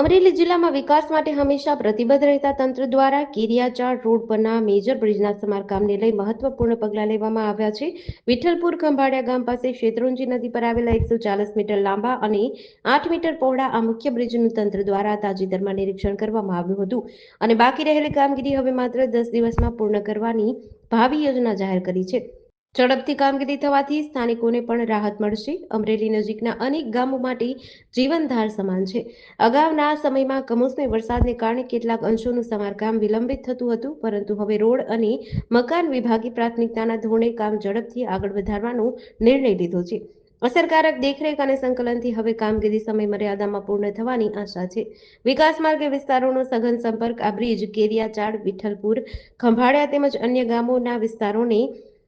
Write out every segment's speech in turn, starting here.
અમરેલી જિલ્લામાં વિકાસ માટે હંમેશા પ્રતિબદ્ધ રહેતા તંત્ર દ્વારા કિરિયાચાળ રોડ પરના મેજર બ્રિજના સમારકામને લઈ મહત્વપૂર્ણ પગલાં લેવામાં આવ્યા છે. વિઠ્ઠલપુર ખંભાળિયા ગામ પાસે શેત્રુંજી નદી પર આવેલા એકસો ચાલીસ મીટર લાંબા અને આઠ મીટર પહોળા આ મુખ્ય બ્રિજનું તંત્ર દ્વારા તાજેતરમાં નિરીક્ષણ કરવામાં આવ્યું હતું. અને બાકી રહેલી કામગીરી હવે માત્ર દસ દિવસમાં પૂર્ણ કરવાની ભાવિ યોજના જાહેર કરી છે. ઝડપથી કામગીરી થવાથી સ્થાનિકોને પણ રાહત મળશે. અમરેલી નજીકના અનેક ગામો માટે જીવનધાર સમાન છે. અગાઉના સમયમાં કમોસમી વરસાદને કારણે કેટલાક અંશોનું સમારકામ વિલંબિત થતું હતું, પરંતુ હવે રોડ અને મકાન વિભાગે પ્રાથમિકતાના ધોરણે કામ ઝડપથી આગળ વધારવાનો નિર્ણય લીધો છે. અસરકારક દેખરેખ અને સંકલનથી હવે કામગીરી સમય મર્યાદામાં પૂર્ણ થવાની આશા છે. વિકાસ માર્ગે વિસ્તારોનો સઘન સંપર્ક, આ બ્રિજ, કેરિયાચાળ, વિઠ્ઠલપુર, ખંભાળિયા તેમજ અન્ય ગામોના વિસ્તારોને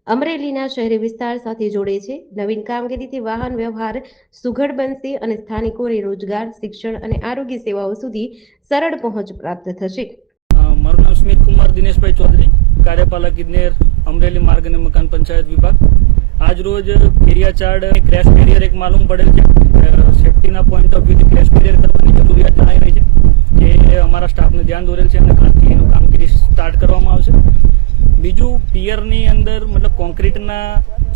અમરેલીના શહેરી વિસ્તાર સાથે જોડે છે. નવીન કામગીરીથી વાહન વ્યવહાર સુઘડ બનશે અને સ્થાનિકોને રોજગાર, શિક્ષણ અને આરોગ્ય સેવાઓ સુધી સરળ પહોંચ પ્રાપ્ત થશે. મારું નામ સ્મિત કુમાર દિનેશભાઈ ચૌધરી, કાર્યપાલક ઇજનેર, અમરેલી માર્ગ અને મકાન પંચાયત વિભાગ. આજ રોજ કેરિયાચાડ ક્રેશ બેરિયર એક માલુમ પડેલ છે. સેફટીના પોઈન્ટ ઓફ વ્યૂથી ક્રેશ બેરિયર કરવાની જરૂરિયાત જણાઈ રહી છે. જે અમારા સ્ટાફને ધ્યાન દોરેલ છે અને કાલથી એનું કામગીરી સ્ટાર્ટ કરવામાં આવશે. બીજું પિયરની અંદર મતલબ કોન્ક્રીટના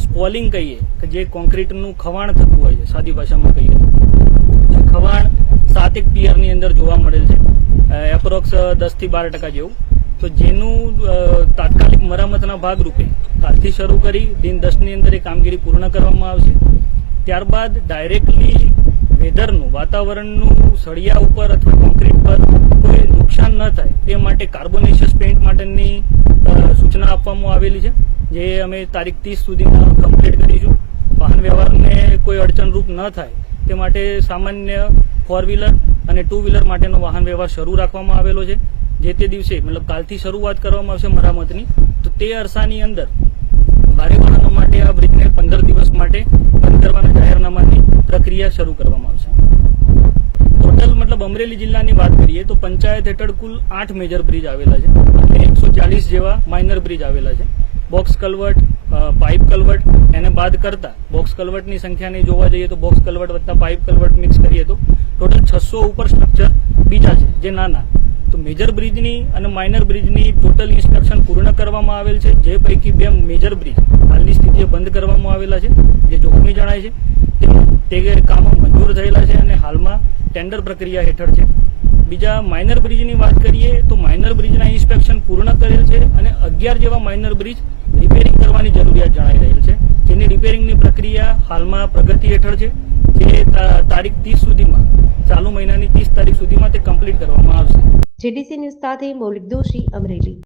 સ્પોલિંગ કહીએ કે જે કોન્ક્રીટનું ખવાણ થતું હોય છે, સાદી ભાષામાં કહીએ તો. એ ખવાણ સાતેક પિયરની અંદર જોવા મળેલ છે એપ્રોક્સ દસથી બાર ટકા જેવું. તો જેનું તાત્કાલિક મરામતના ભાગરૂપે કાલથી શરૂ કરી દિન દસની અંદર એ કામગીરી પૂર્ણ કરવામાં આવશે. ત્યારબાદ ડાયરેક્ટલી વેધરનું, વાતાવરણનું સળિયા ઉપર અથવા કોન્ક્રીટ પર કોઈ નુકસાન ન થાય તે માટે કાર્બોનેશિયસ પેઇન્ટ માટેની આવેલી છે, જે અમે તારીખ ત્રીસ સુધીમાં કમ્પ્લીટ કરીશું. વાહન વ્યવહારને કોઈ અડચણરૂપ ન થાય, તે માટે સામાન્ય ફોર વ્હીલર અને ટુ વ્હીલર માટેનો વાહન વ્યવહાર શરૂ રાખવામાં આવેલો છે. જે તે દિવસે, મતલબ કાલથી શરૂઆત કરવામાં આવશે મરામતની, તો તે અરસાની અંદર ભારે વાહનો માટે આ બ્રિજને પંદર દિવસ માટે બંધ કરવાના જાહેરનામાની પ્રક્રિયા શરૂ કરવામાં આવશે. ટોટલ મતલબ અમરેલી જિલ્લાની વાત કરીએ તો પંચાયત હેઠળ કુલ આઠ મેજર બ્રિજ આવેલા છે. એટલે એકસો ચાલીસ જેવા માઇનર બ્રિજ આવેલા છે. બોક્સ કલવર્ટ પાઇપ કલવર્ટ એને બાદ કરતા બોક્સ કલવર્ટની સંખ્યાને જોવા જઈએ તો બોક્સ કલવર્ટ વત્તા પાઇપ કલવર્ટ મિક્સ કરીએ તો ટોટલ છસો ઉપર સ્ટ્રક્ચર બીજા છે, જે નાના. તો મેજર બ્રિજની અને માઇનર બ્રિજની ટોટલ ઇન્સ્પેક્શન પૂર્ણ કરવામાં આવેલ છે. જે પૈકી બે મેજર બ્રિજ હાલની સ્થિતિએ બંધ કરવામાં આવેલા છે. જે જોખમી જણાય છે. તે કામો મંજૂર થયેલા છે અને હાલમાં ટેન્ડર પ્રક્રિયા હેઠળ છે. બીજા માઇનર બ્રિજની વાત કરીએ તો માઇનર બ્રિજના ઇન્સ્પેક્શન પૂર્ણ કરેલ છે અને અગિયાર જેવા માઇનર બ્રિજ રિપેરિંગ કરવાની જરૂરિયાત જણાઈ રહેલ છે. જેની રિપેરિંગની પ્રક્રિયા હાલમાં પ્રગતિ હેઠળ છે. જે તારીખ ત્રીસ સુધીમાં, ચાલુ મહિનાની ત્રીસ તારીખ સુધીમાં તે કમ્પ્લીટ કરવામાં આવશે. જેડીસી ન્યૂઝ સાથે મૌલિક દોશી અમરેલી.